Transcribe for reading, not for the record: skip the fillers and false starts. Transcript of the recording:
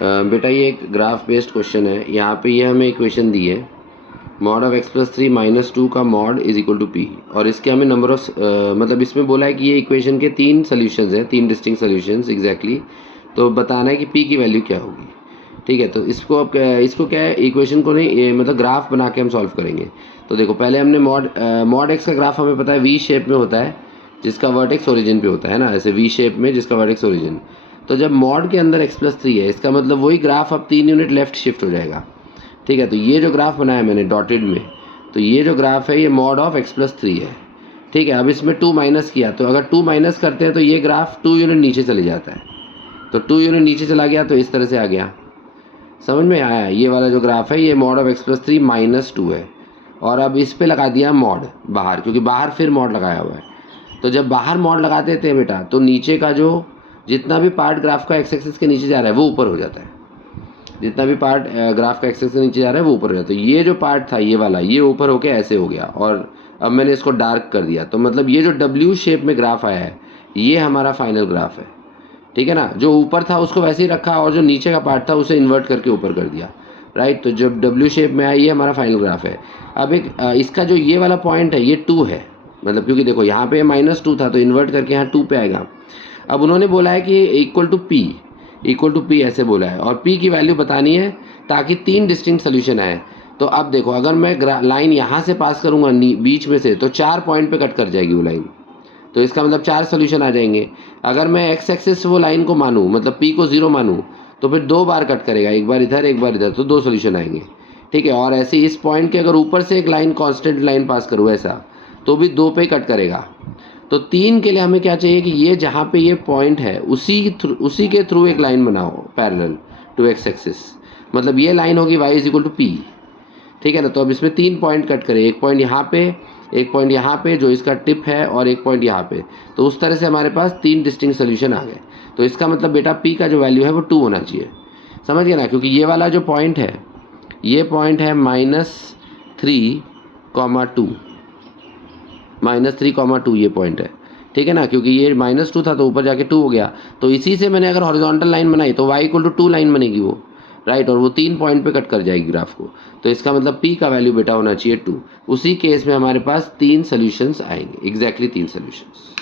बेटा ये एक ग्राफ बेस्ड क्वेश्चन है। यहाँ पे ये हमें इक्वेशन दी है, mod of x plus 3 minus 2 का mod is equal to p, और इसके हमें नंबर ऑफ मतलब इसमें बोला है कि ये इक्वेशन के 3 सोल्यूशंस हैं, 3 डिस्टिंक्ट सोल्यूशंस एग्जैक्टली। तो बताना है कि पी की वैल्यू क्या होगी। ठीक है, तो इसको अब इसको क्या है, इक्वेशन को नहीं मतलब ग्राफ बना के हम सॉल्व करेंगे। तो देखो पहले हमने मॉड एक्स का ग्राफ हमें पता है वी शेप में होता है, जिसका वर्टेक्स ओरिजिन पे होता है ना, ऐसे वी शेप में जिसका वर्टेक्स ओरिजिन। तो जब मॉड के अंदर एक्स प्लस 3 है, इसका मतलब वही ग्राफ अब 3 यूनिट लेफ्ट शिफ्ट हो जाएगा। ठीक है, तो ये जो ग्राफ बनाया मैंने डॉटेड में, तो ये जो ग्राफ है ये मॉड ऑफ एक्स प्लस 3 है। ठीक है, अब इसमें 2 माइनस किया, तो अगर 2 माइनस करते हैं तो ये ग्राफ 2 यूनिट नीचे चले जाता है। तो 2 यूनिट नीचे चला गया तो इस तरह से आ गया। समझ में आया? ये वाला जो ग्राफ है ये mod of x plus 3 minus 2 है, और अब इस पे लगा दिया मॉड बाहर, क्योंकि बाहर फिर मॉड लगाया हुआ है। तो जब बाहर मॉड लगा देते हैं बेटा, तो नीचे का जो जितना भी पार्ट ग्राफ का एक्स एक्सिस के नीचे जा रहा है वो ऊपर हो जाता है। जितना भी पार्ट ग्राफ का एक्सिस के नीचे जा रहा है वो ऊपर हो जाता है। ये जो पार्ट था ये वाला, ये ऊपर होके ऐसे हो गया, और अब मैंने इसको डार्क कर दिया। तो मतलब ये जो डब्ल्यू शेप में ग्राफ आया है ये हमारा फाइनल ग्राफ है। ठीक है ना, जो ऊपर था उसको वैसे ही रखा, और जो नीचे का पार्ट था उसे इन्वर्ट करके ऊपर कर दिया। राइट, तो जब डब्ल्यू शेप में आया ये हमारा फाइनल ग्राफ है। अब एक इसका जो ये वाला पॉइंट है ये 2 है, मतलब क्योंकि देखो यहाँ पे -2 था तो इन्वर्ट करके यहाँ 2 पे आएगा। अब उन्होंने बोला है कि इक्वल टू पी ऐसे बोला है, और पी की वैल्यू बतानी है ताकि 3 डिस्टिंक्ट सोल्यूशन आए। तो अब देखो अगर मैं लाइन यहाँ से पास करूँगा बीच में से, तो 4 पॉइंट पे कट कर जाएगी वो लाइन, तो इसका मतलब 4 सोल्यूशन आ जाएंगे। अगर मैं एक्स एक्सिस वो लाइन को मानूँ, मतलब पी को 0 मानूँ, तो फिर 2 बार कट करेगा, एक बार इधर एक बार इधर, तो 2 सोल्यूशन आएंगे। ठीक है, और ऐसे इस पॉइंट के अगर ऊपर से एक लाइन कांस्टेंट लाइन पास करूँ ऐसा, तो भी 2 पे कट करेगा। तो 3 के लिए हमें क्या चाहिए कि ये जहाँ पे ये पॉइंट है उसी के थ्रू एक लाइन बनाओ पैरेलल टू एक्स एक्सिस, मतलब ये लाइन होगी y is equal to P. ठीक है ना, तो अब इसमें 3 पॉइंट कट करें, एक पॉइंट यहाँ पे, एक पॉइंट यहाँ पे जो इसका टिप है, और एक पॉइंट यहाँ पे। तो उस तरह से हमारे पास 3 डिस्टिंक्ट सोल्यूशन आ गए। तो इसका मतलब बेटा p का जो वैल्यू है वो 2 होना चाहिए। समझ गए ना, क्योंकि ये वाला जो पॉइंट है ये पॉइंट है -3,2 -3,2 ये पॉइंट है। ठीक है ना, क्योंकि ये -2 था तो ऊपर जाके 2 हो गया। तो इसी से मैंने अगर हॉरिजॉन्टल लाइन बनाई तो y इक्वल टू 2 लाइन बनेगी वो, राइट, और वो 3 पॉइंट पे कट कर जाएगी ग्राफ को। तो इसका मतलब p का वैल्यू बेटा होना चाहिए 2। उसी केस में हमारे पास 3 सोल्यूशंस आएंगे, एग्जैक्टली 3 सोल्यूशंस।